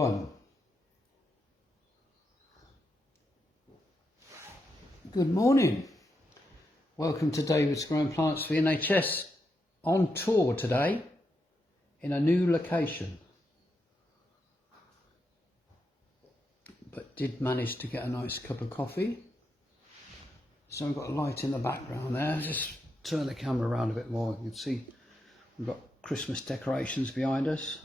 One. Good morning. Welcome to David's Growing Plants for the NHS on tour today in a new location. But did manage to get a nice cup of coffee. So I've got a light in the background there. Just turn the camera around a bit more. You can see we've got Christmas decorations behind us.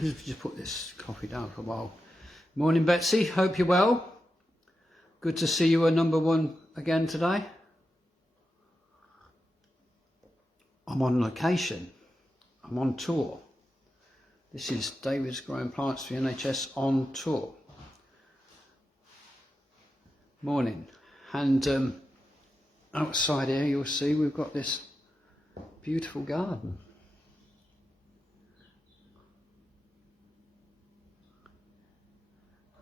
Just put this coffee down for a while. Morning, Betsy. Hope you're well. Good to see you at number one again today. I'm on location. I'm on tour. This is David's Growing Plants for the NHS on tour. Morning. And outside here you'll see we've got this beautiful garden.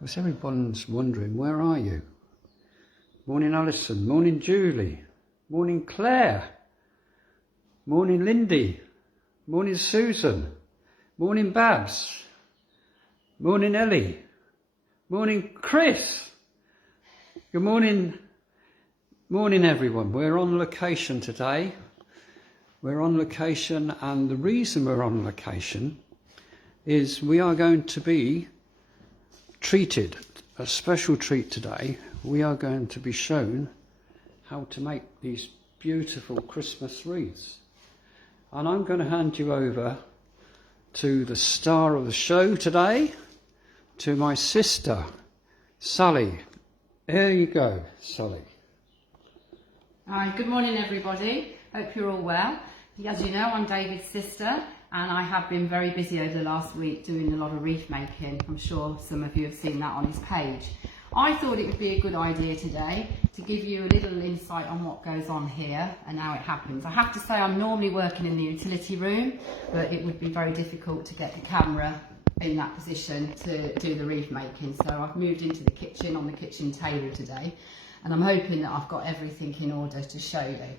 Because everyone's wondering, where are you? Morning Alison, morning Julie, morning Claire, morning Lindy, morning Susan, morning Babs, morning Ellie, morning Chris. Good morning, morning everyone. We're on location today. We're on location, and the reason we're on location is we are going to be treated, a special treat today. We are going to be shown how to make these beautiful Christmas wreaths. And I'm going to hand you over to the star of the show today, to my sister, Sally. Here you go, Sally. Hi, good morning everybody. Hope you're all well. As you know, I'm David's sister, and I have been very busy over the last week doing a lot of wreath making. I'm sure some of you have seen that on his page. I thought it would be a good idea today to give you a little insight on what goes on here and how it happens. I have to say I'm normally working in the utility room, but it would be very difficult to get the camera in that position to do the wreath making. So I've moved into the kitchen on the kitchen table today, and I'm hoping that I've got everything in order to show you.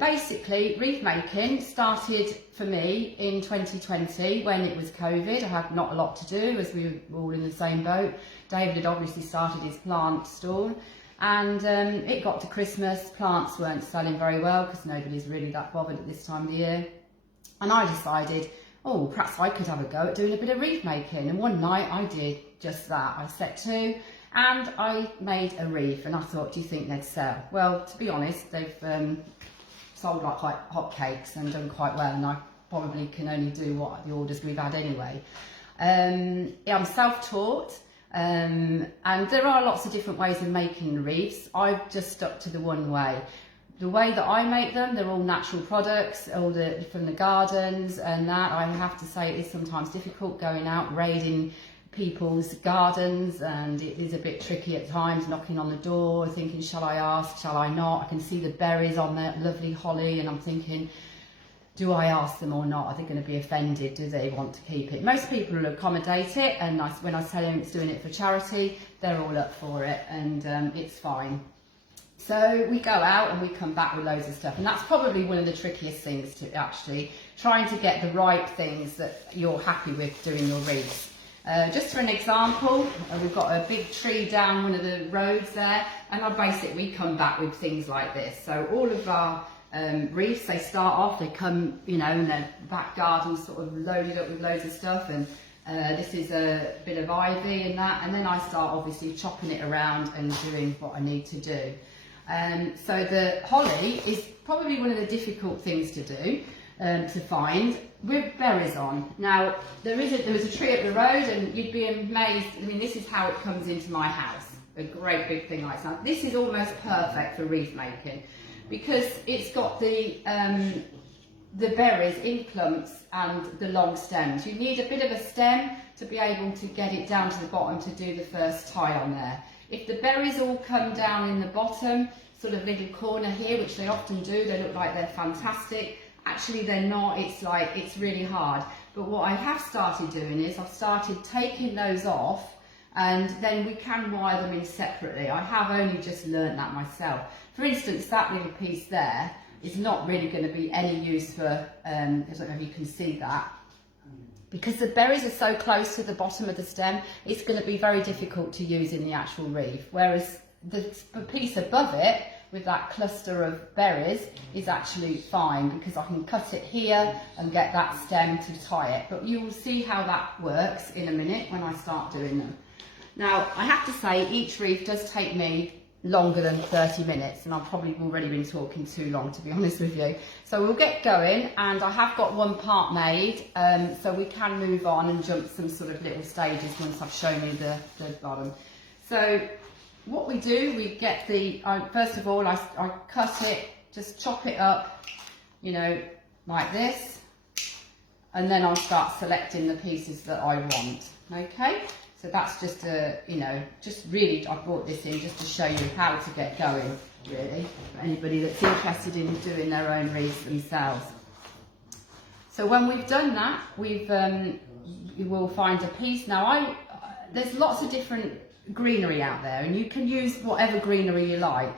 Basically, wreath making started for me in 2020 when it was COVID. I had not a lot to do, as we were all in the same boat. David had obviously started his plant stall, and it got to Christmas. Plants weren't selling very well because nobody's really that bothered at this time of the year. And I decided, oh, perhaps I could have a go at doing a bit of wreath making. And one night I did just that. I set to and I made a wreath, and I thought, do you think they'd sell? Well, to be honest, they've sold like hotcakes and done quite well, and I probably can only do what the orders we've had anyway. I'm self-taught, and there are lots of different ways of making wreaths. I've just stuck to the one way. The way that I make them, they're all natural products, all from the gardens, and that I have to say it is sometimes difficult going out raiding people's gardens, and it is a bit tricky at times, knocking on the door thinking, shall I ask, shall I not? I can see the berries on the lovely holly, and I'm thinking, do I ask them or not? Are they going to be offended? Do they want to keep it? Most people will accommodate it, and when I tell them it's doing it for charity, they're all up for it, and it's fine. So we go out and we come back with loads of stuff, and that's probably one of the trickiest things, to actually trying to get the right things that you're happy with doing your wreaths. Just for an example, we've got a big tree down one of the roads there, and we come back with things like this. So all of our wreaths, they start off, they come, in their back garden sort of loaded up with loads of stuff, and this is a bit of ivy and that, and then I start obviously chopping it around and doing what I need to do. So the holly is probably one of the difficult things to do, to find, with berries on. Now, there was a tree up the road, and you'd be amazed. I mean, this is how it comes into my house. A great big thing like that. This is almost perfect for wreath making, because it's got the berries in clumps and the long stems. You need a bit of a stem to be able to get it down to the bottom to do the first tie on there. If the berries all come down in the bottom, sort of little corner here, which they often do, they look like they're fantastic. Actually, they're not. It's really hard. But what I have started doing is I've started taking those off, and then we can wire them in separately. I have only just learnt that myself. For instance, that little piece there, it's not really going to be any use for, I don't know if you can see that. Because the berries are so close to the bottom of the stem, it's going to be very difficult to use in the actual wreath. Whereas the piece above it, with that cluster of berries, is actually fine because I can cut it here and get that stem to tie it. But you will see how that works in a minute when I start doing them. Now, I have to say, each wreath does take me longer than 30 minutes, and I've probably already been talking too long, to be honest with you. So we'll get going, and I have got one part made, so we can move on and jump some sort of little stages once I've shown you the bottom. So what we do, we get the, first of all, I cut it, just chop it up, you know, like this, and then I'll start selecting the pieces that I want, okay? So that's just a, you know, just really, I brought this in just to show you how to get going, really, for anybody that's interested in doing their own wreaths themselves. So when we've done that, you will find a piece. Now, there's lots of different greenery out there, and you can use whatever greenery you like.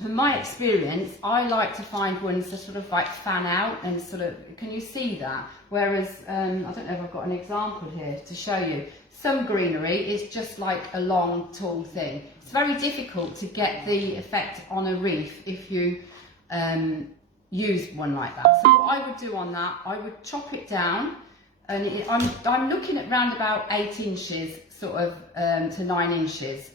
From my experience, I like to find ones that sort of like fan out and sort of, can you see that? Whereas, I don't know if I've got an example here to show you. Some greenery is just like a long, tall thing. It's very difficult to get the effect on a wreath if you use one like that. So what I would do on that, I would chop it down, and I'm looking at round about 8 inches, sort of to 9 inches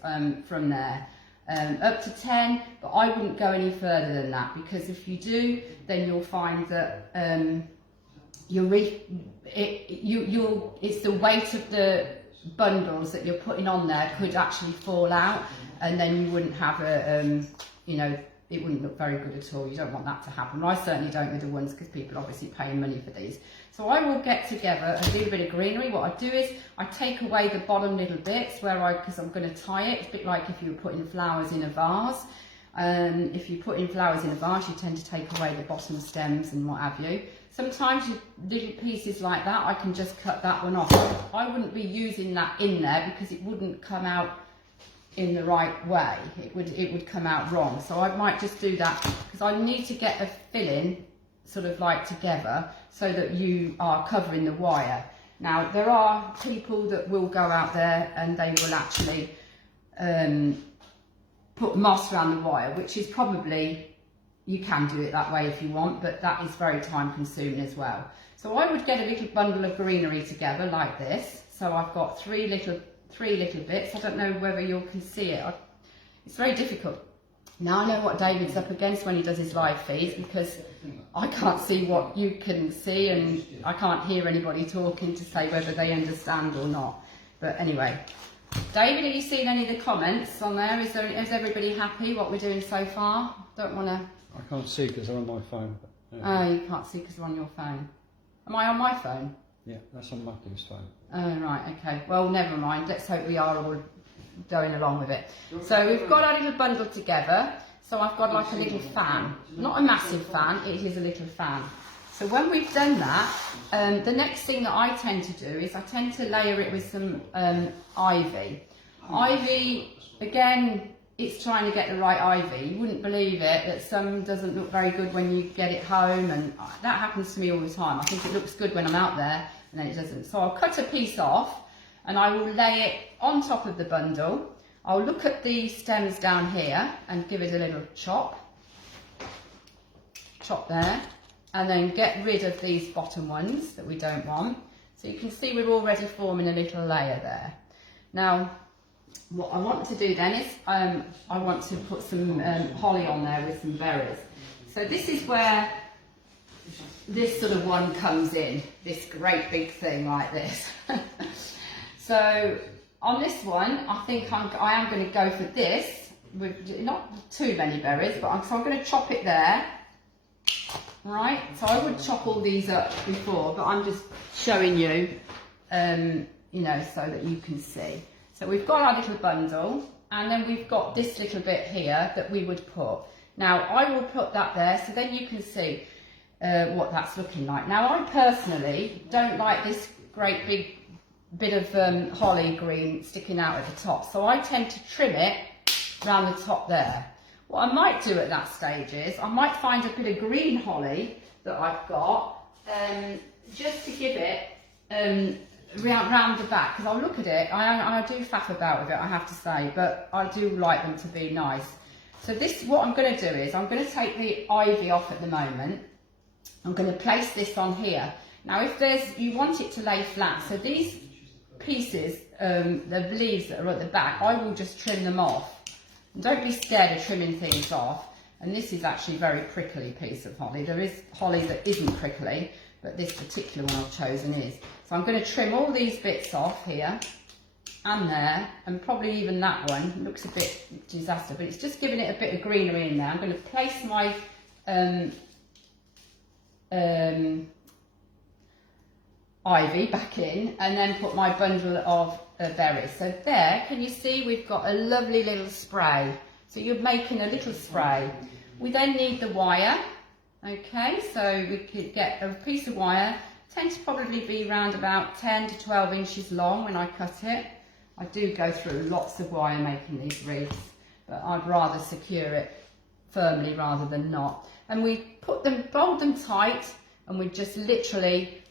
from there. Up to 10, but I wouldn't go any further than that, because if you do, then you'll find that your wreath, it's the weight of the bundles that you're putting on there could actually fall out, and then you wouldn't have a, you know, it wouldn't look very good at all. You don't want that to happen. I certainly don't with the ones, because people are obviously paying money for these. So I will get together a little bit of greenery. What I do is I take away the bottom little bits because I'm going to tie it. It's a bit like if you were putting flowers in a vase. If you put in flowers in a vase, you tend to take away the bottom stems and what have you. Sometimes little pieces like that, I can just cut that one off. I wouldn't be using that in there because it wouldn't come out in the right way. It would come out wrong. So I might just do that because I need to get a filling sort of like together so that you are covering the wire. Now, there are people that will go out there and they will actually put moss around the wire, which is probably, you can do it that way if you want, but that is very time consuming as well. So I would get a little bundle of greenery together like this. So I've got three little bits. I don't know whether you can see it. It's very difficult. Now I know what David's up against when he does his live feeds, because I can't see what you can see, and I can't hear anybody talking to say whether they understand or not. But anyway, David, have you seen any of the comments on there? Is everybody happy what we're doing so far? Don't want to... I can't see because I'm on my phone. Yeah. Oh, you can't see because I'm on your phone. Am I on my phone? Yeah, that's on Matthew's phone. Oh, right, okay. Well, never mind. Let's hope we are all going along with it. So we've got our little bundle together. So I've got like a little fan. Not a massive fan, it is a little fan. So when we've done that, the next thing that I tend to do is I tend to layer it with some ivy. Ivy, again, it's trying to get the right ivy. You wouldn't believe it, that some doesn't look very good when you get it home, and that happens to me all the time. I think it looks good when I'm out there, and then it doesn't. So I'll cut a piece off, and I will lay it on top of the bundle. I'll look at the stems down here and give it a little chop there, and then get rid of these bottom ones that we don't want. So you can see we're already forming a little layer there. Now, what I want to do then is I want to put some holly on there with some berries. So this is where this sort of one comes in, this great big thing like this. So on this one, I think I am going to go for this, with not too many berries, but I'm going to chop it there. Right, so I would chop all these up before, but I'm just showing you, you know, so that you can see. So we've got our little bundle, and then we've got this little bit here that we would put. Now, I will put that there, so then you can see what that's looking like. Now, I personally don't like this great big bit of holly green sticking out at the top, so I tend to trim it around the top there. What I might do at that stage is I might find a bit of green holly that I've got, just to give it round the back, because I'll look at it. I do faff about with it, I have to say, but I do like them to be nice. So this, what I'm going to do is I'm going to take the ivy off at the moment. I'm going to place this on here. Now, if you want it to lay flat, so these pieces, the leaves that are at the back, I will just trim them off. And don't be scared of trimming things off. And this is actually a very prickly piece of holly. There is holly that isn't prickly, but this particular one I've chosen is. So I'm going to trim all these bits off here and there, and probably even that one. It looks a bit disaster, but it's just giving it a bit of greenery in there. I'm going to place my ivy back in, and then put my bundle of berries. So there, can you see we've got a lovely little spray. So you're making a little spray. We then need the wire. Okay, so we could get a piece of wire, tends to probably be around about 10 to 12 inches long when I cut it. I do go through lots of wire making these wreaths, but I'd rather secure it firmly rather than not. And we put them, fold them tight, and we just literally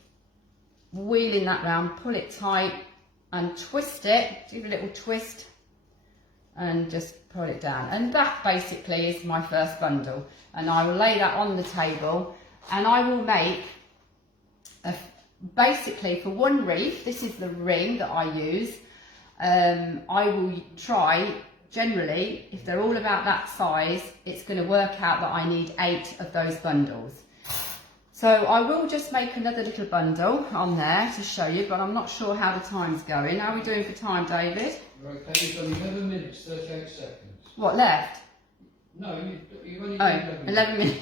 wheeling that round, pull it tight and twist it, give a little twist and just pull it down. And that basically is my first bundle, and I will lay that on the table, and I will make basically for one wreath, this is the ring that I use. I will try, generally, if they're all about that size, it's going to work out that I need 8 of those bundles. So I will just make another little bundle on there to show you, but I'm not sure how the time's going. How are we doing for time, David? Okay, you've done 11 minutes, 38 seconds. What, left? No, you've only done 11 minutes.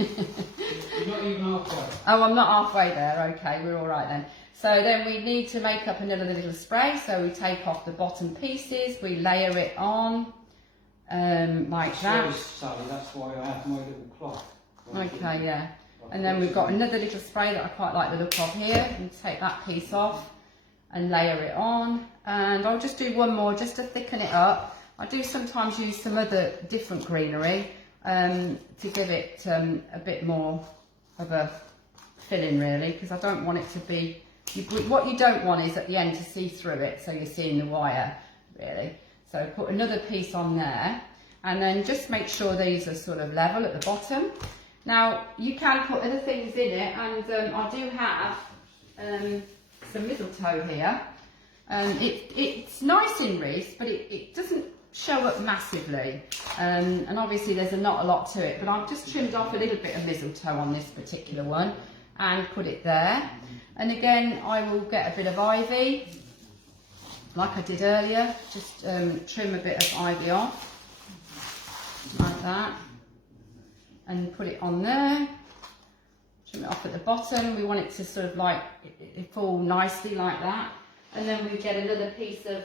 You're not even halfway. Oh, I'm not halfway there. Okay, we're all right then. So then we need to make up another little spray. So we take off the bottom pieces, we layer it on like that. Sally, that's why I have my little cloth. Okay, yeah. And then we've got another little spray that I quite like the look of here. And take that piece off and layer it on. And I'll just do one more just to thicken it up. I do sometimes use some other different greenery to give it a bit more of a filling, really, because I don't want it to be, what you don't want is at the end to see through it, so you're seeing the wire, really. So put another piece on there, and then just make sure these are sort of level at the bottom. Now, you can put other things in it, and I do have some mistletoe here. It's nice in wreaths, but it doesn't show up massively, and obviously there's not a lot to it, but I've just trimmed off a little bit of mistletoe on this particular one and put it there. And again, I will get a bit of ivy like I did earlier, just trim a bit of ivy off like that and put it on there. Trim it off at the bottom. We want it to sort of like it fall nicely like that. And then we get another piece of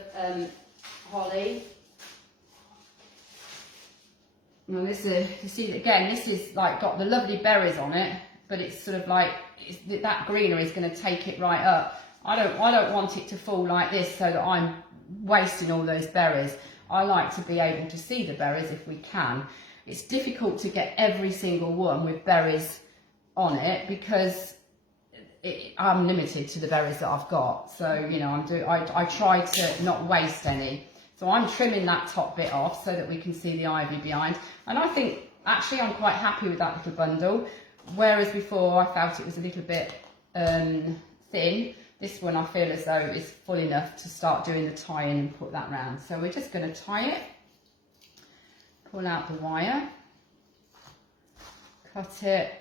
holly. Now this is, you see again, this is like got the lovely berries on it, but it's sort of like that greenery is going to take it right up. I don't want it to fall like this so that I'm wasting all those berries. I like to be able to see the berries if we can. It's difficult to get every single one with berries on it because I'm limited to the berries that I've got. So, you know, I try to not waste any. So I'm trimming that top bit off so that we can see the ivy behind. And I think, actually, I'm quite happy with that little bundle. Whereas before, I felt it was a little bit thin. This one, I feel as though it's full enough to start doing the tie-in and put that round. So we're just going to tie it. Pull out the wire. Cut it.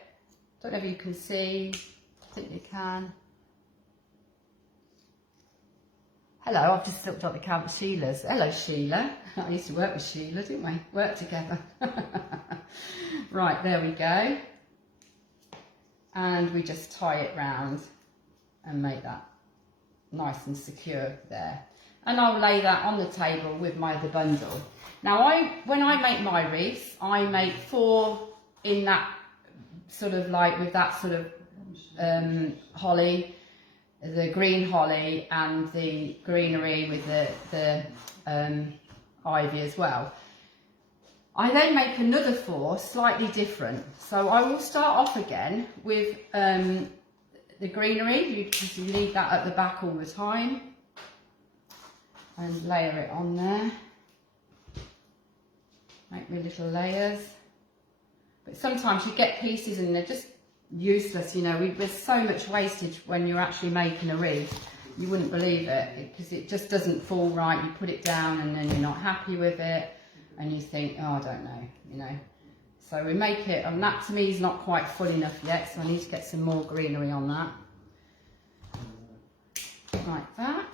Don't know if you can see. I think you can. Hello, I've just looked up the camera. Sheila's. Hello, Sheila. I used to work with Sheila, didn't we? Work together. Right, there we go. And we just tie it round and make that nice and secure there. And I'll lay that on the table with the bundle. Now, when I make my wreaths, I make 4 in that sort of like with that sort of holly, the green holly and the greenery with the ivy as well. I then make another 4 slightly different. So I will start off again with the greenery. You leave that at the back all the time and layer it on there. Make me little layers. But sometimes you get pieces and they're just useless, you know. There's so much wastage when you're actually making a wreath. You wouldn't believe it, because it just doesn't fall right. You put it down and then you're not happy with it and you think, oh, I don't know, you know. So we make it, and that to me is not quite full enough yet, so I need to get some more greenery on that. Like that.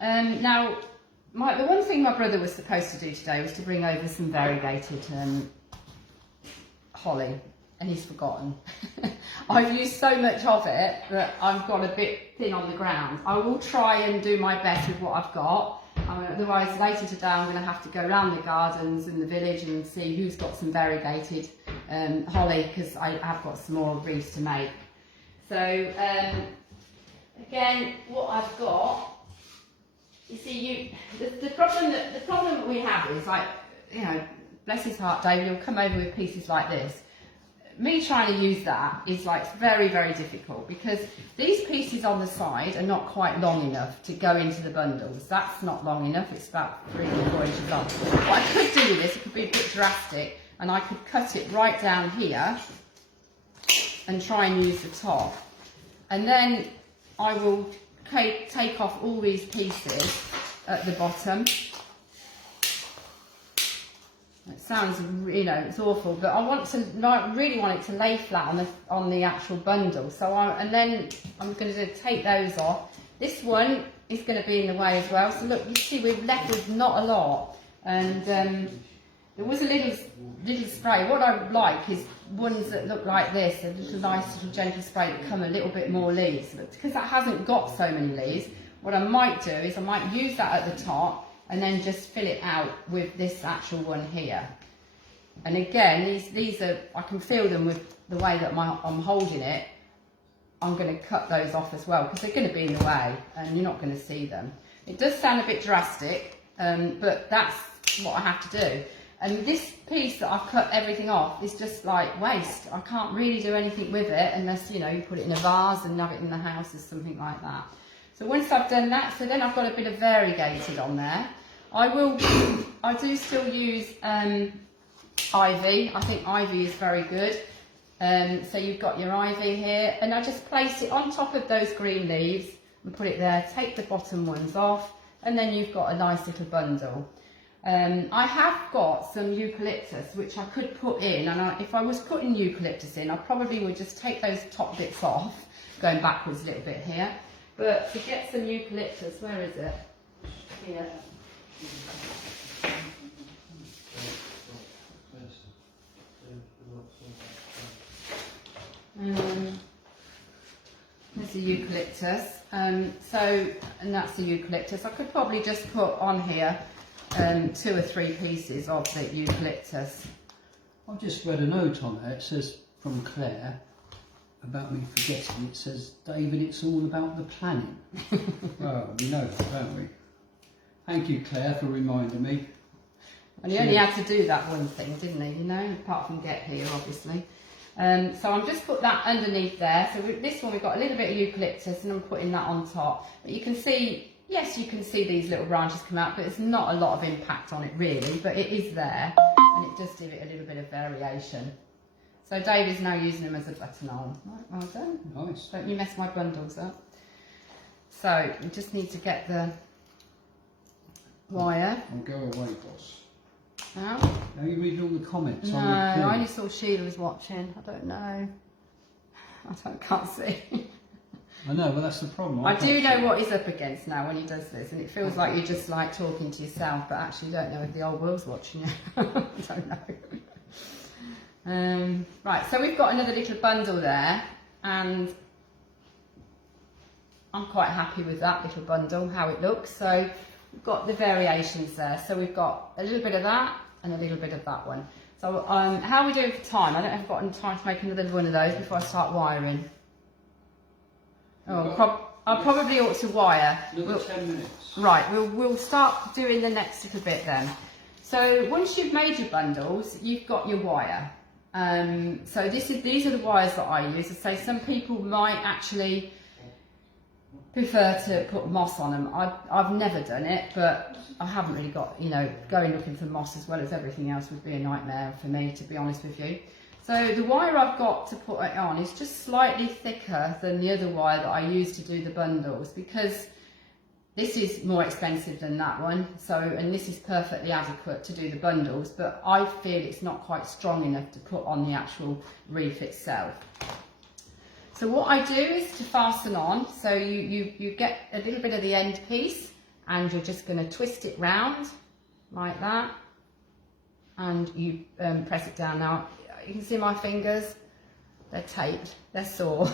Now, the one thing my brother was supposed to do today was to bring over some variegated holly, and he's forgotten. I've used so much of it that I've got a bit thin on the ground. I will try and do my best with what I've got. Otherwise, later today I'm going to have to go around the gardens in the village and see who's got some variegated holly, because I have got some more wreaths to make. So, again, what I've got, you see, the problem that we have is, like, you know, bless his heart, David, he'll come over with pieces like this. Me trying to use that is like very, very difficult, because these pieces on the side are not quite long enough to go into the bundles. That's not long enough, it's about 3 or 4 inches long. What I could do with this, it could be a bit drastic, and I could cut it right down here and try and use the top. And then I will take off all these pieces at the bottom. It sounds, you know, it's awful, but I really want it to lay flat on the actual bundle. So and then I'm going to take those off. This one is going to be in the way as well. So look, you see, we've left with not a lot, and there was a little spray. What I like is ones that look like this, a little nice little gentle spray that come a little bit more leaves. But because that hasn't got so many leaves, what I might do is I might use that at the top, and then just fill it out with this actual one here. And again, these are, I can feel them with the way that I'm holding it. I'm going to cut those off as well, because they're going to be in the way and you're not going to see them. It does sound a bit drastic, but that's what I have to do. And this piece that I've cut everything off is just like waste. I can't really do anything with it unless, you know, you put it in a vase and have it in the house or something like that. So once I've done that, so then I've got a bit of variegated on there. I do still use ivy. I think ivy is very good. So you've got your ivy here, and I just place it on top of those green leaves and put it there, take the bottom ones off, and then you've got a nice little bundle. I have got some eucalyptus which I could put in, and if I was putting eucalyptus in, I probably would just take those top bits off, going backwards a little bit here. But to get some eucalyptus, where is it? Here. There's the eucalyptus, and that's the eucalyptus. I could probably just put on here 2 or 3 pieces of the eucalyptus. I've just read a note on there. It says from Claire about me forgetting. It says, David, it's all about the planning. Well, we know that, don't we? Thank you, Claire, for reminding me. And he only had to do that one thing, didn't he? You know, apart from get here, obviously. So I'm just put that underneath there. So with this one, we've got a little bit of eucalyptus, and I'm putting that on top. But you can see, yes, you can see these little branches come out, but it's not a lot of impact on it really. But it is there, and it does give it a little bit of variation. So David's now using them as a buttonhole. Right, well done. Nice. Don't you mess my bundles up. So we just need to get the wire. I'll go away, boss. Now. Now you read all the comments No, on the thing. I only saw Sheila was watching. I don't know. Can't see. I know, but that's the problem. I do know what he's up against now when he does this, and it feels like you're just like talking to yourself, but actually you don't know if the whole world's watching you. I don't know. Right, so we've got another little bundle there, and I'm quite happy with that little bundle, how it looks. So we've got the variations there. So we've got a little bit of that and a little bit of that one. So how are we doing for time? I don't know if I've got any time to make another one of those before I start wiring. Oh, I probably ought to wire. Another 10 minutes. Right, we'll start doing the next little bit then. So once you've made your bundles, you've got your wire. So these are the wires that I use. I say some people might actually prefer to put moss on them. I've never done it, but I haven't really got, you know, going looking for moss as well as everything else would be a nightmare for me, to be honest with you. So the wire I've got to put it on is just slightly thicker than the other wire that I use to do the bundles, because this is more expensive than that one. So, and this is perfectly adequate to do the bundles, but I feel it's not quite strong enough to put on the actual wreath itself. So what I do is to fasten on, so you get a little bit of the end piece and you're just going to twist it round like that, and you press it down. Now you can see my fingers, they're taped, they're sore.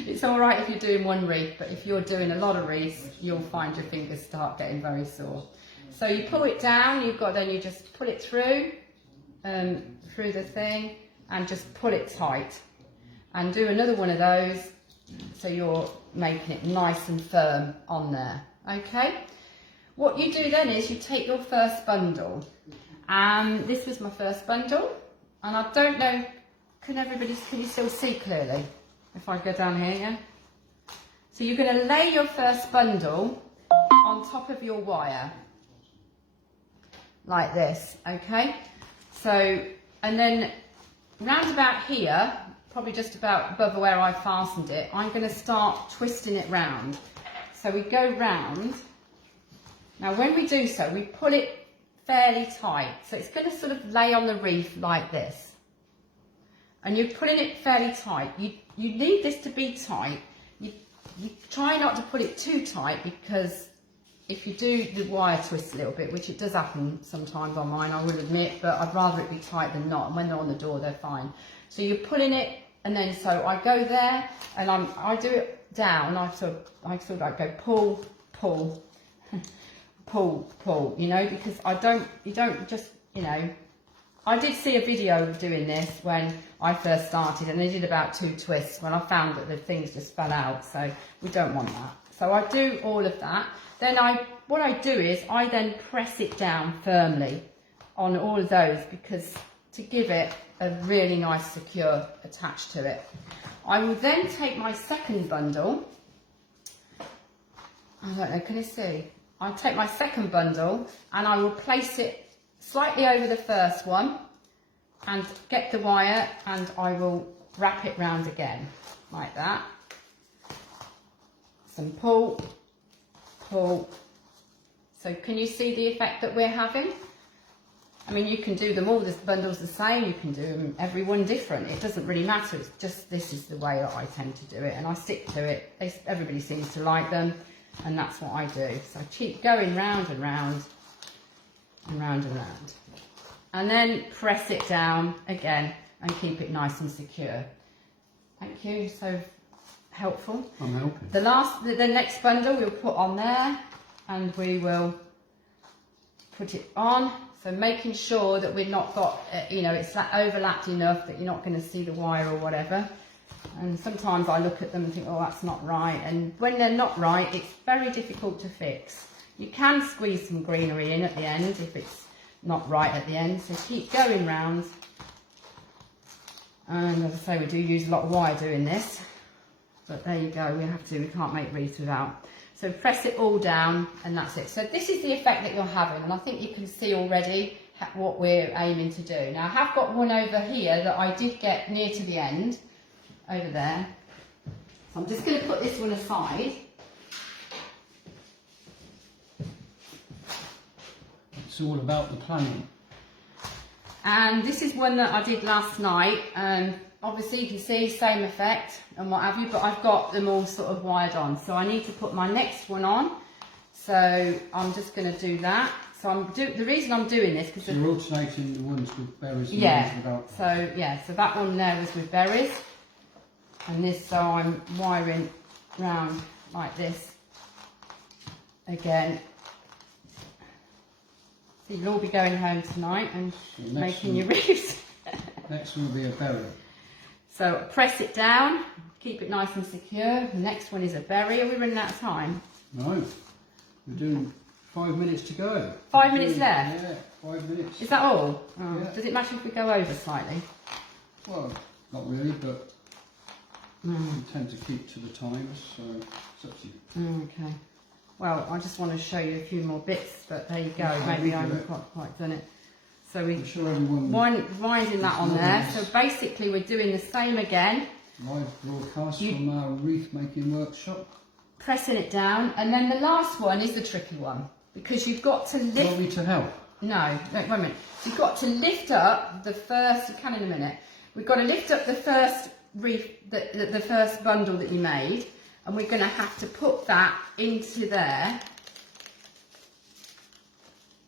It's all right if you're doing one wreath, but if you're doing a lot of wreaths, you'll find your fingers start getting very sore. So you pull it down, then you just pull it through the thing and just pull it tight. And do another one of those, so you're making it nice and firm on there. Okay, what you do then is you take your first bundle, and this was my first bundle, and I don't know, can you still see clearly if I go down here? Yeah, so you're going to lay your first bundle on top of your wire like this. Okay, so, and then round about here, probably just about above where I fastened it, I'm going to start twisting it round. So we go round. Now when we do so, we pull it fairly tight. So it's going to sort of lay on the wreath like this. And you're putting it fairly tight. You need this to be tight. You try not to put it too tight, because if you do the wire twist a little bit, which it does happen sometimes on mine, I will admit, but I'd rather it be tight than not. And when they're on the door, they're fine. So you're pulling it, and then so I go there, and I do it down. I sort of like go pull, pull, pull, pull. You know, because you don't just, you know. I did see a video of doing this when I first started, and they did about 2 twists when I found that the things just fell out. So we don't want that. So I do all of that. Then what I do is I then press it down firmly on all of those, because to give it a really nice secure attach to it. I will then take my second bundle. I don't know, can you see? I'll take my second bundle and I will place it slightly over the first one and get the wire, and I will wrap it round again like that. Some pull, pull. So can you see the effect that we're having? I mean, you can do them all, the bundles the same, you can do them every one different. It doesn't really matter. It's just, this is the way that I tend to do it, and I stick to it. Everybody seems to like them, and that's what I do. So I keep going round and round and round and round. And then press it down again and keep it nice and secure. Thank you, so helpful. I'm helping. The next bundle we'll put on there, and we will put it on. So making sure that we've not got, you know, it's overlapped enough that you're not going to see the wire or whatever. And sometimes I look at them and think, oh, that's not right. And when they're not right, it's very difficult to fix. You can squeeze some greenery in at the end if it's not right at the end. So keep going round. And as I say, we do use a lot of wire doing this. But there you go, we can't make wreaths without. So press it all down, and that's it. So this is the effect that you're having, and I think you can see already what we're aiming to do. Now I have got one over here that I did get near to the end, over there. So I'm just going to put this one aside. It's all about the planning. And this is one that I did last night, and obviously you can see same effect and what have you, but I've got them all sort of wired on. So I need to put my next one on. So I'm just going to do that. So the reason I'm doing this, because you're alternating the ones with berries and yeah, ones without. So yeah, so that one there was with berries, and this, so I'm wiring round like this again. So you'll all be going home tonight and making your wreaths. Next one will be a berry. So press it down, keep it nice and secure. The next one is a berry. Are we running out of time? No, we're doing 5 minutes to go. 5 minutes left? Yeah. 5 minutes. Is that all? Oh. Yeah. Does it matter if we go over slightly? Well, not really, but we tend to keep to the timers, so it's up to you. Okay. Well, I just want to show you a few more bits, but there you go. Yeah, Maybe I haven't quite done it. So we I'm sure everyone winding that on there. So basically, we're doing the same again. live broadcast from our wreath making workshop. Pressing it down, and then the last one is the tricky one because you've got to lift. Do you want me to help? No, wait a minute. You've got to lift up the first. You can in a minute. We've got to lift up the first wreath, the first bundle that you made, and we're going to have to put that into there.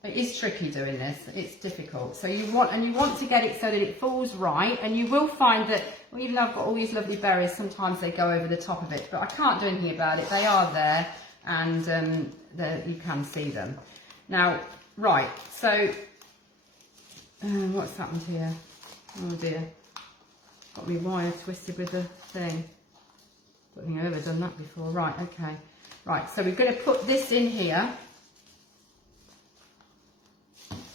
It is tricky doing this. It's difficult. So you want to get it so that it falls right, and you will find that well, even though I've got all these lovely berries, sometimes they go over the top of it, but I can't do anything about it. They are there, and you can see them. Now, right. So what's happened here? Oh dear. Got my wire twisted with the thing. Don't think I've ever done that before. Right. Okay. Right. So we're going to put this in here.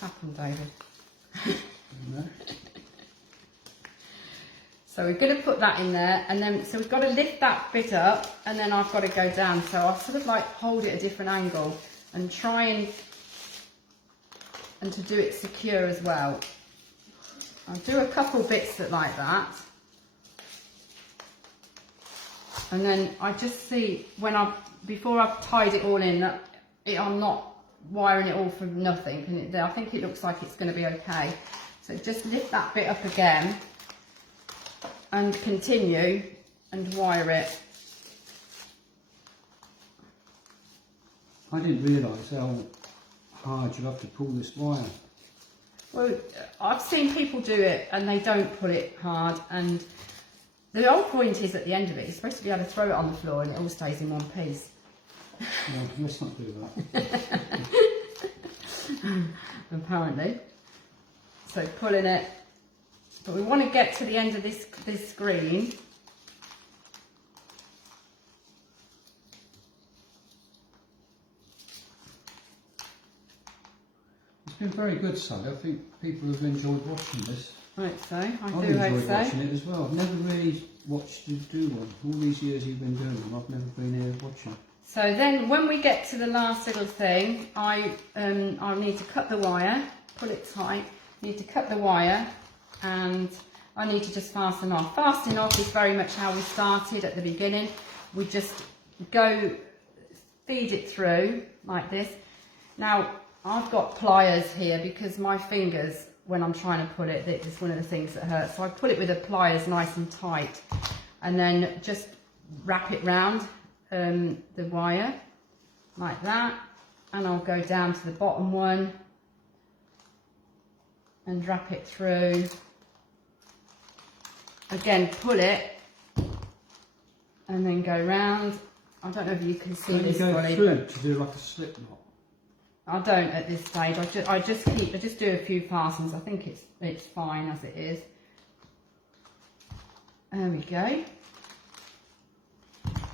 Happened, David. No. So we're going to put that in there, and then so we've got to lift that bit up, and then I've got to go down. So I'll sort of like hold it a different angle and try and to do it secure as well. I'll do a couple bits that like that, and then I just see before I've tied it all in that I'm not wiring it all for nothing, and I think it looks like it's going to be okay. So just lift that bit up again and continue and wire it. I didn't realise how hard you have to pull this wire. Well, I've seen people do it and they don't pull it hard, and the whole point is at the end of it, you're supposed to be able to throw it on the floor and it all stays in one piece. No, let's not do that. Apparently. So pulling it, but we want to get to the end of this screen. It's been very good, Sally. I think people have enjoyed watching this. I hope so. I I've do hope enjoyed so. watching it as well. I've never really watched you do one. All these years you've been doing them, I've never been here watching. So then when we get to the last little thing, I need to cut the wire, pull it tight, need to cut the wire, and I need to just fasten off. Fastening off is very much how we started at the beginning. We just feed it through like this. Now I've got pliers here because my fingers, when I'm trying to put it, it's one of the things that hurts. So I put it with the pliers nice and tight, and then just wrap it round the wire like that, and I'll go down to the bottom one and wrap it through. Again, pull it and then go round. I don't know if you can see Don't this. you go through it to do like a slip knot? I don't at this stage. I just do a few fastens. I think it's fine as it is. There we go.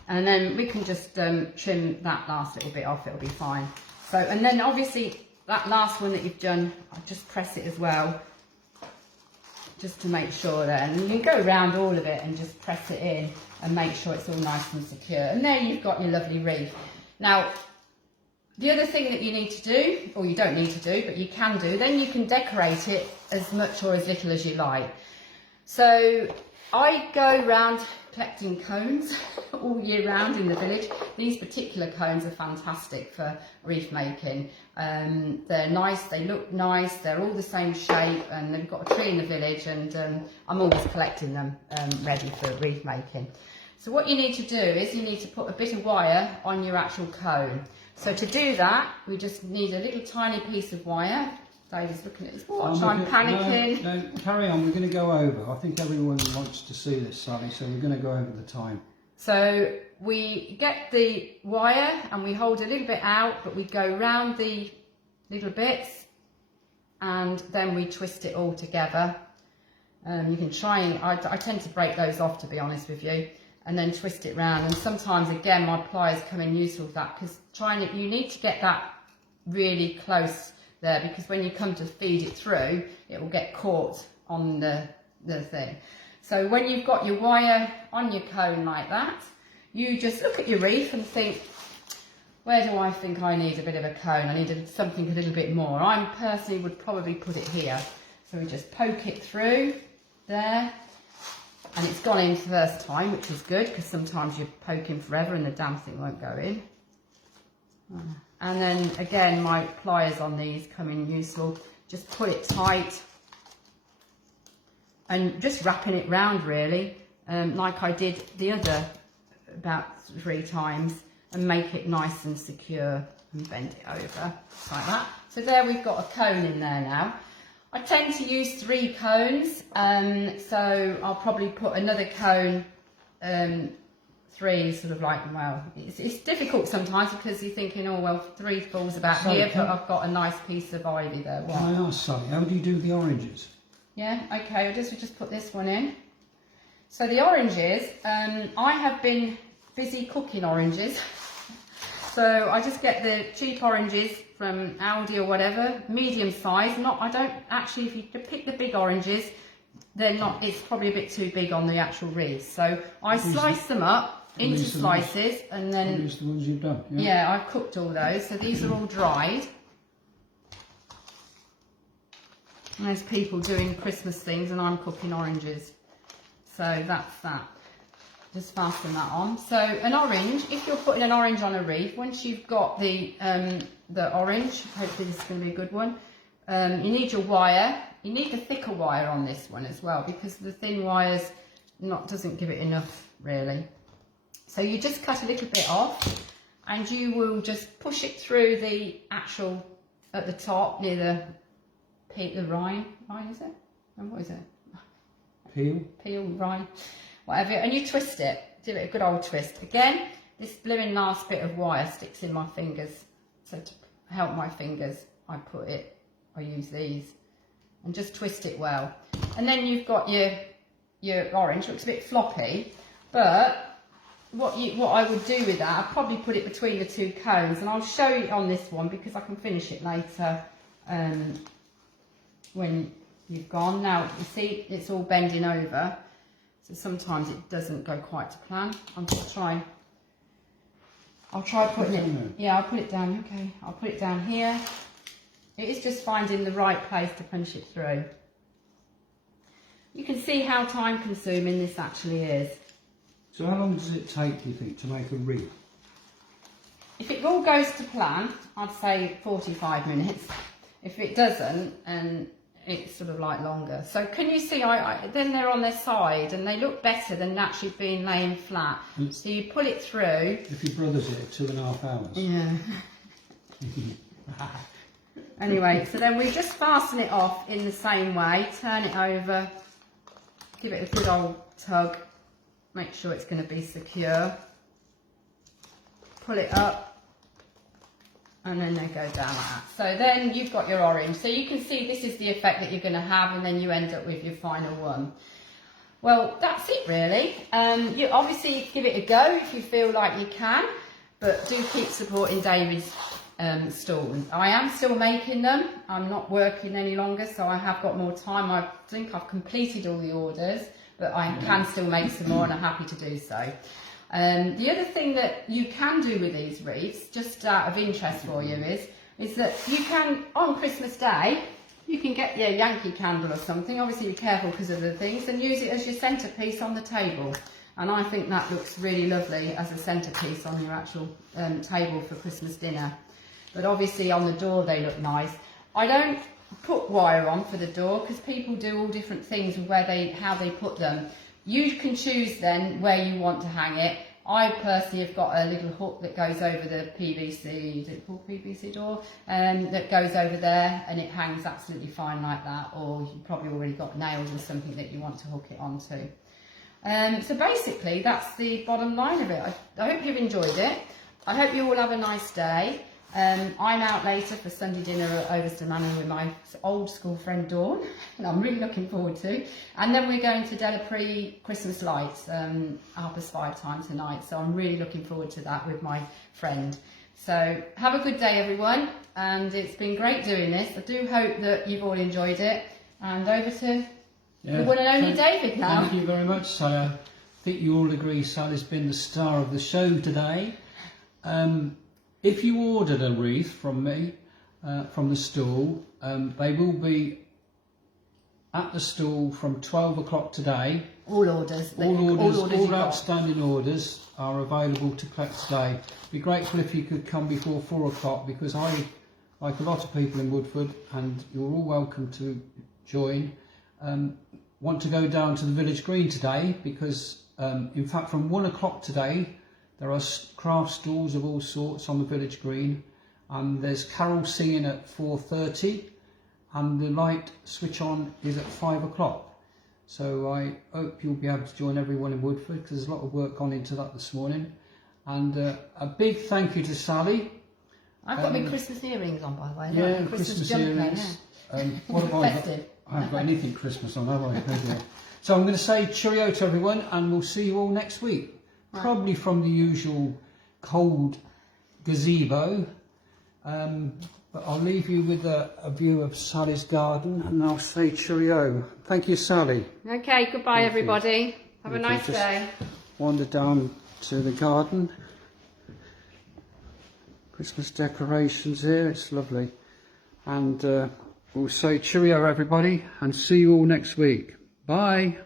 And then we can just trim that last little bit off. It'll be fine. So, and then obviously that last one that you've done, I'll just press it as well, just to make sure that. And you can go around all of it and just press it in and make sure it's all nice and secure. And there you've got your lovely wreath. Now, the other thing that you need to do, or you don't need to do, but you can do, then you can decorate it as much or as little as you like. So I go around collecting cones all year round in the village. These particular cones are fantastic for wreath making. They're nice, they look nice, they're all the same shape, and they've got a tree in the village, and I'm always collecting them ready for wreath making. So what you need to do is you need to put a bit of wire on your actual cone. So to do that, we just need a little tiny piece of wire. David's looking at his watch, I'm panicking. No, carry on, we're going to go over. I think everyone wants to see this, Sally, so we're going to go over the time. So we get the wire and we hold a little bit out, but we go round the little bits and then we twist it all together. You can try and, I tend to break those off, to be honest with you, and then twist it round. And sometimes, again, my pliers come in useful with that, because you need to get that really close. there, because when you come to feed it through, it will get caught on the thing. So when you've got your wire on your cone like that, you just look at your wreath and think, where do I think I need a bit of a cone? I need something a little bit more. I personally would probably put it here. So we just poke it through there, and it's gone in first time, which is good, because sometimes you're poking forever and the damn thing won't go in. And then again, my pliers on these come in useful. Just pull it tight and just wrapping it round really, like I did the other about 3 times, and make it nice and secure and bend it over like that. So there we've got a cone in there now. I tend to use 3 cones, so I'll probably put another cone, 3 sort of like, well, it's difficult sometimes because you're thinking, oh well, 3 falls about here, but I've got a nice piece of ivy there. What? Can I ask, Sally, how do you do the oranges? Yeah, okay, we'll just put this one in. So the oranges, I have been busy cooking oranges. So I just get the cheap oranges from Aldi or whatever, medium size. I don't actually, if you pick the big oranges, they're not, it's probably a bit too big on the actual wreath. So I slice them up into slices, and then, these the ones you've done? Yeah, I've cooked all those. So these are all dried. And there's people doing Christmas things and I'm cooking oranges. So that's that. Just fasten that on. So an orange, if you're putting an orange on a wreath, once you've got the orange, hopefully this is going to be a good one, you need your wire. You need a thicker wire on this one as well, because the thin wires doesn't give it enough really. So you just cut a little bit off, and you will just push it through the actual, at the top near the rind is it? And what is it? Peel, rind. Whatever, and you twist it, give it a good old twist. Again, this blooming last bit of wire sticks in my fingers, so to help my fingers, I use these, and just twist it well. And then you've got your orange. Looks a bit floppy, but what I would do with that, I'd probably put it between the 2 cones, and I'll show you on this one because I can finish it later when you've gone. Now, you see, it's all bending over. So sometimes it doesn't go quite to plan. I'll try putting it, yeah, I'll put it down, okay. I'll put it down here. It is just finding the right place to punch it through. You can see how time consuming this actually is. So how long does it take, do you think, to make a wreath? If it all goes to plan, I'd say 45 minutes. If it doesn't, and it's sort of like longer. So can you see, then they're on their side and they look better than actually being laying flat. So you pull it through. If your brother's it, 2.5 hours. Yeah. Anyway, so then we just fasten it off in the same way, turn it over, give it a good old tug, make sure it's going to be secure, pull it up, and then they go down like that. So then you've got your orange. So you can see this is the effect that you're going to have, and then you end up with your final one. Well, that's it really. You obviously give it a go if you feel like you can, but do keep supporting David's stall. I am still making them. I'm not working any longer, so I have got more time. I think I've completed all the orders, but I can still make some more, and I'm happy to do so. The other thing that you can do with these wreaths, just out of interest for you, is that you can, on Christmas Day, you can get your Yankee candle or something, obviously be careful because of the things, and use it as your centrepiece on the table. And I think that looks really lovely as a centrepiece on your actual table for Christmas dinner. But obviously on the door they look nice. I don't put wire on for the door because people do all different things with how they put them. You can choose then where you want to hang it. I personally have got a little hook that goes over the PVC, is it called PVC door? That goes over there, and it hangs absolutely fine like that, or you've probably already got nails or something that you want to hook it onto. So basically that's the bottom line of it. I hope you've enjoyed it. I hope you all have a nice day. I'm out later for Sunday dinner at Overston Manor with my old school friend Dawn, and I'm really looking forward to. And then we're going to Delapre Christmas lights, 5:30 time tonight. So I'm really looking forward to that with my friend. So have a good day, everyone. and it's been great doing this. I do hope that you've all enjoyed it. And over to the one and only David now. Thank you very much, Sally. I think you all agree Sally's been the star of the show today. If you ordered a wreath from me, from the stall, they will be at the stall from 12 o'clock today. All orders. All outstanding orders are available to collect today. Be grateful if you could come before 4 o'clock, because I, like a lot of people in Woodford, and you're all welcome to join, want to go down to the village green today, because in fact from 1 o'clock today there are craft stalls of all sorts on the village green, and there's carol singing at 4:30, and the light switch on is at 5 o'clock. So I hope you'll be able to join everyone in Woodford, because there's a lot of work gone into that this morning. And a big thank you to Sally. I've got my Christmas earrings on, by the way. Yeah, Christmas earrings. What have I got? I haven't got anything Christmas on, have I? Oh, so I'm going to say cheerio to everyone, and we'll see you all next week. Right. Probably from the usual cold gazebo. But I'll leave you with a view of Sally's garden, and I'll say cheerio. Thank you, Sally. Okay, goodbye everybody. Have a nice day. Wander down to the garden. Christmas decorations here, it's lovely. And we'll say cheerio everybody, and see you all next week. Bye.